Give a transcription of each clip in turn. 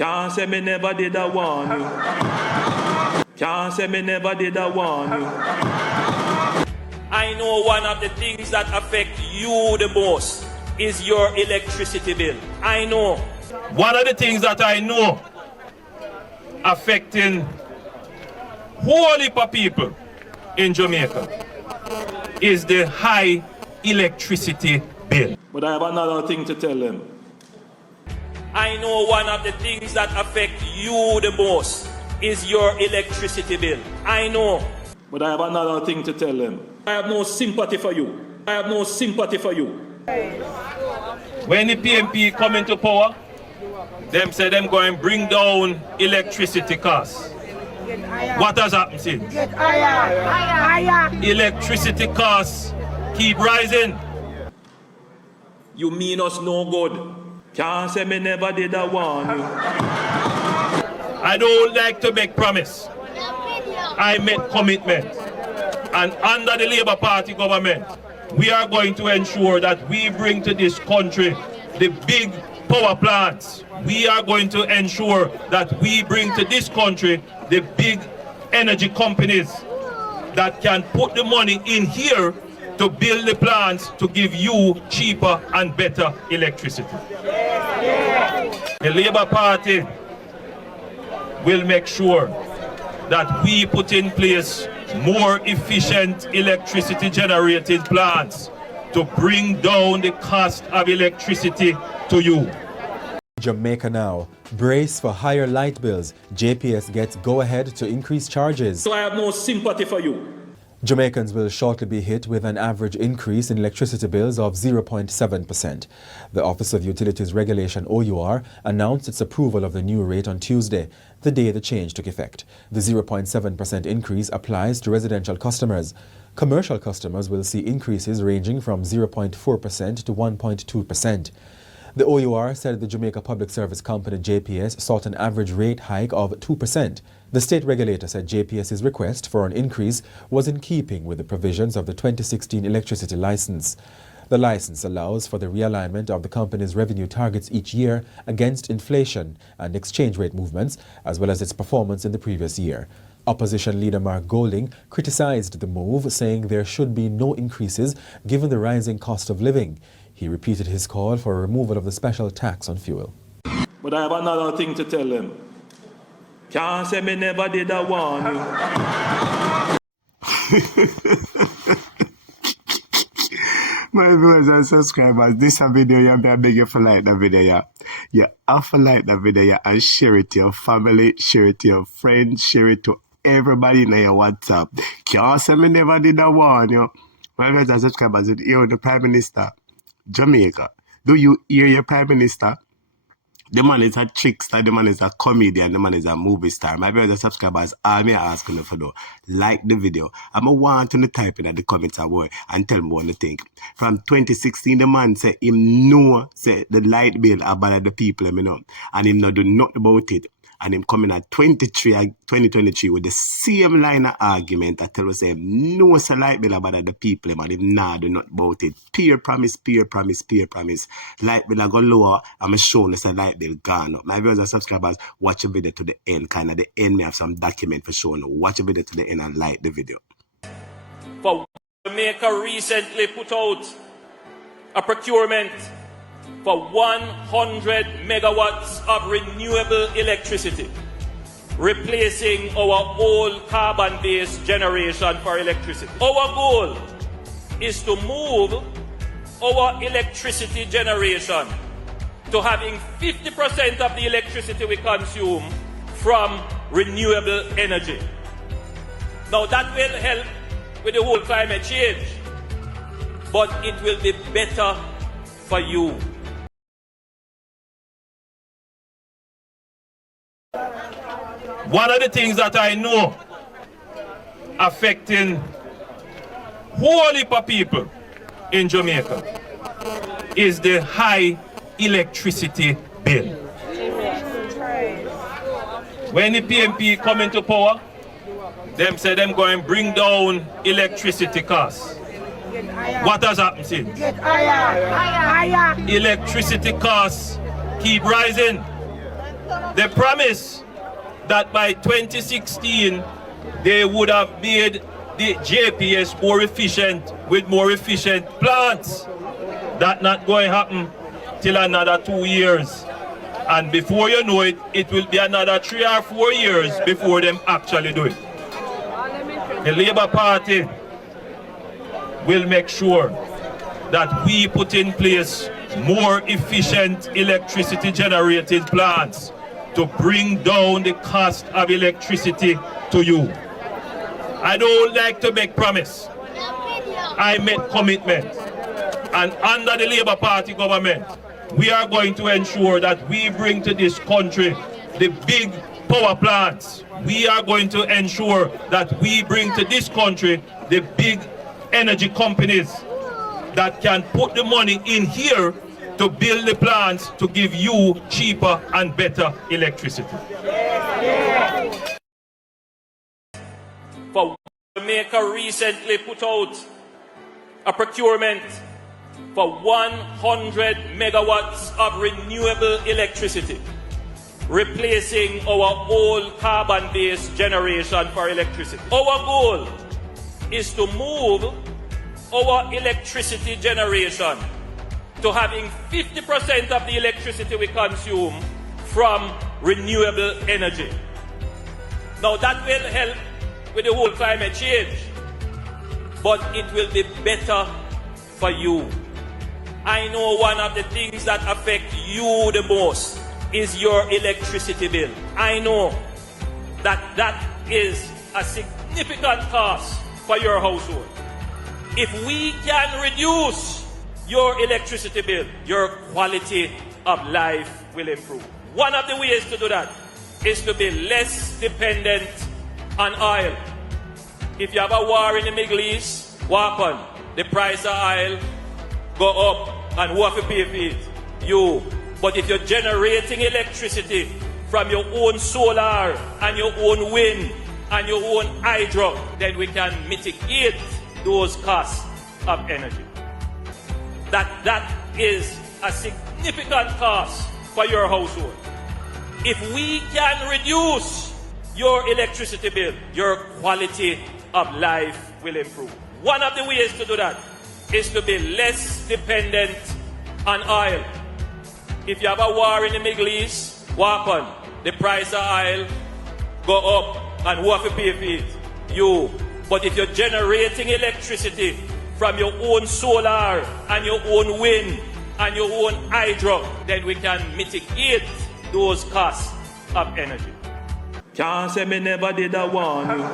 Can't say me never did a warn you. Can't say me never did a warn you. I know one of the things that affect you the most is your electricity bill. I know. One of the things that I know affecting whole heap of people in Jamaica is the high electricity bill. But I have another thing to tell them. I know one of the things that affect you the most is your electricity bill. I know. But I have another thing to tell them. I have no sympathy for you. I have no sympathy for you. When the PMP come into power, them say them going to bring down electricity costs. What has happened since? Electricity costs keep rising. You mean us no good. Can't say me never did a warn you. I don't like to make promise. I make commitment. And under the Labour Party government, we are going to ensure that we bring to this country the big power plants. We are going to ensure that we bring to this country the big energy companies that can put the money in here to build the plants to give you cheaper and better electricity. The Labour Party will make sure that we put in place more efficient electricity generated plants to bring down the cost of electricity to you. Jamaica now. Brace for higher light bills. JPS gets go-ahead to increase charges. So I have no sympathy for you. Jamaicans will shortly be hit with an average increase in electricity bills of 0.7%. The Office of Utilities Regulation (OUR) announced its approval of the new rate on Tuesday, the day the change took effect. The 0.7% increase applies to residential customers. Commercial customers will see increases ranging from 0.4% to 1.2%. The OUR said the Jamaica Public Service Company JPS sought an average rate hike of 2%. The state regulator said JPS's request for an increase was in keeping with the provisions of the 2016 electricity license. The license allows for the realignment of the company's revenue targets each year against inflation and exchange rate movements, as well as its performance in the previous year. Opposition leader Mark Golding criticized the move, saying there should be no increases given the rising cost of living. He repeated his call for a removal of the special tax on fuel. But I have another thing to tell them. Can't say me never did a warn you. My viewers and subscribers, this a video, I beg you for like the video, yeah. You have to like the video, yeah, and share it to your family, share it to your friends, share it to everybody in your WhatsApp. Can't say me never did a warn you. My viewers and subscribers, you hear the Prime Minister, Jamaica. Do you hear your Prime Minister? The man is a trickster, the man is a comedian, the man is a movie star. My brothers and subscribers, all me asking you for do, like the video. I'm a want to type in the comments and tell me what you think. From 2016, the man said him know say the light bill about the people, you know, and him not do nothing about it. And him coming at 2023 with the same line of argument that tell us him no say light bill about the people, and him nah do not about it. Peer promise, peer promise, peer promise. Light bill go lower, I'm showing us a light bill gone up. My viewers and subscribers, watch the video to the end. Kind of the end, me have some document for showing. Watch the video to the end and like the video. For Jamaica recently put out a procurement for 100 megawatts of renewable electricity, replacing our old carbon-based generation for electricity. Our goal is to move our electricity generation to having 50% of the electricity we consume from renewable energy. Now that will help with the whole climate change, but it will be better for you. One of the things that I know affecting whole heap of people in Jamaica is the high electricity bill. When the PMP come into power, them say them going to bring down electricity costs. What has happened since? Electricity costs keep rising. They promised that by 2016 they would have made the JPS more efficient with more efficient plants. That's not going to happen till another 2 years. And before you know it, it will be another 3 or 4 years before them actually do it. The Labour Party will make sure that we put in place more efficient electricity generating plants to bring down the cost of electricity to you. I don't like to make promise. I make commitment. And under the Labour Party government, we are going to ensure that we bring to this country the big power plants. We are going to ensure that we bring to this country the big energy companies that can put the money in here to build the plants to give you cheaper and better electricity. For Jamaica recently put out a procurement for 100 megawatts of renewable electricity, replacing our old carbon-based generation for electricity. Our goal is to move our electricity generation to having 50% of the electricity we consume from renewable energy. Now that will help with the whole climate change, but it will be better for you. I know one of the things that affect you the most is your electricity bill. I know that that is a significant cost for your household. If we can reduce your electricity bill, your quality of life will improve. One of the ways to do that is to be less dependent on oil. If you have a war in the Middle East, what happen? The price of oil go up and who have to pay for it? You. But if you're generating electricity from your own solar and your own wind and your own hydro, then we can mitigate those costs of energy. That is a significant cost for your household. If we can reduce your electricity bill, your quality of life will improve. One of the ways to do that is to be less dependent on oil. If you have a war in the Middle East, what happen? The price of oil go up and who have to pay for it? You. But if you're generating electricity from your own solar and your own wind and your own hydro, then we can mitigate those costs of energy. Can't say me never did I warn you.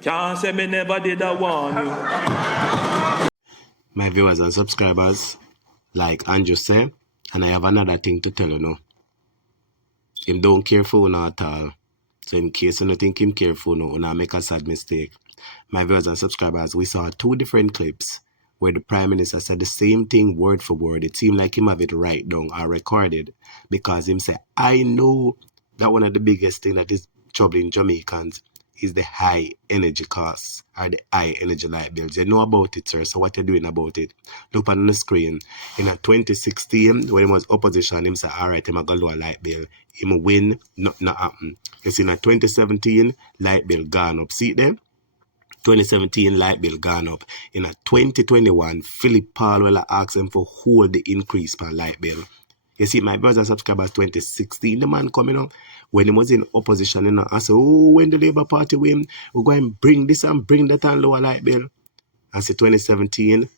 Can't say me never did I warn you. My viewers and subscribers, like Andrew said, and I have another thing to tell you now. Him don't care for you at all. So in case you don't think him care for you, you make a sad mistake. My viewers and subscribers, we saw 2 different clips where the Prime Minister said the same thing word for word. It seemed like him have it right down or recorded, because him said, I know that one of the biggest thing that is troubling Jamaicans is the high energy costs or the high energy light bills. You know about it, sir. So what you doing about it? Look on the screen. In 2016, when he was opposition, him say, all right, I'm going to lower light bill. Him win, not happen. You see, in 2017, light bill gone up. See them? 2017 light bill gone up. In 2021, Philip Paul will ask him for hold the increase per light bill. You see, my brothers and subscribers, 2016, the man coming up, when he was in opposition, you know, I said, oh, when the Labour Party win, we're going to bring this and bring that and lower light bill. I said 2017,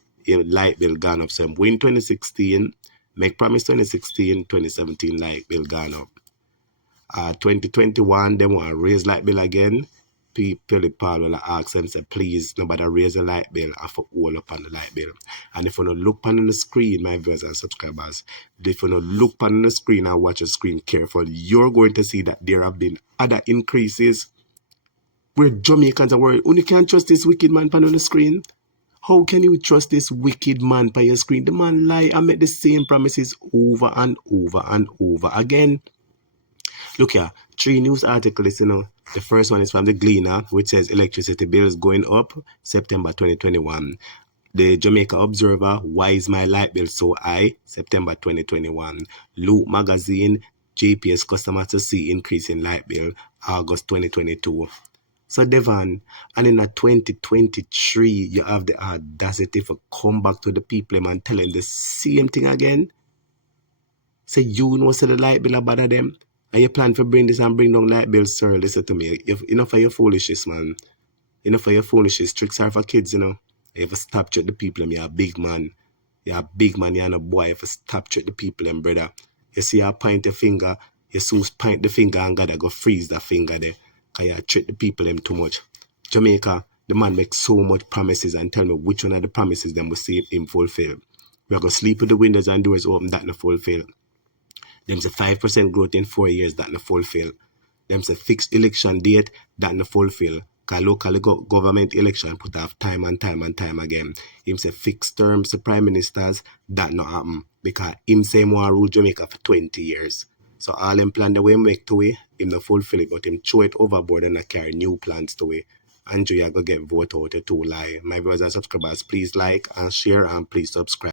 light bill gone up. So win 2016, make promise 2016, 2017 light bill gone up. 2021, they want to raise light bill again. Philip Paul will ask and say, please, nobody raise the light bill and for all up on the light bill. And if you don't look on the screen, my viewers and subscribers, if you don't look on the screen and watch the screen carefully, you're going to see that there have been other increases where Jamaicans are worried. You can't trust this wicked man on the screen. How can you trust this wicked man on your screen? The man lie and make the same promises over and over and over again. Look here, 3 news articles, you know. The first one is from the Gleaner, which says electricity bills going up September 2021. The Jamaica Observer, why is my light bill so high? September 2021. Loop Magazine, JPS customers to see increase in light bill August 2022. So Devon, and in 2023, you have the audacity to come back to the people and tell them the same thing again. Say you know, say the light bill about them, and you plan to bring this and bring down light bills, sir. Listen to me. If enough of your foolishness, man. Enough of your foolishness. Tricks are for kids, you know. You have to stop treat the people, you're a big man. You're a big man, you're not a boy. You have to stop treat the people, brother. You see, you point the finger, you soon point the finger and gotta go freeze the finger there. Because you treat the people them too much. Jamaica, the man makes so much promises and tell me which one of the promises them will see him fulfill. We are going to sleep with the windows and doors open, that not fulfill. Them say 5% growth in 4 years, that not fulfill. Them say fixed election date, that not fulfill. Because local government election put off time and time and time again. Him say fixed terms to prime ministers, that not happen. Because him say more rule Jamaica for 20 years. So all them plan the way make to way, him not fulfill it, but him throw it overboard and not carry new plans to way. Andrew, you're going to get vote out, you too lie. My viewers and subscribers, please like and share and please subscribe.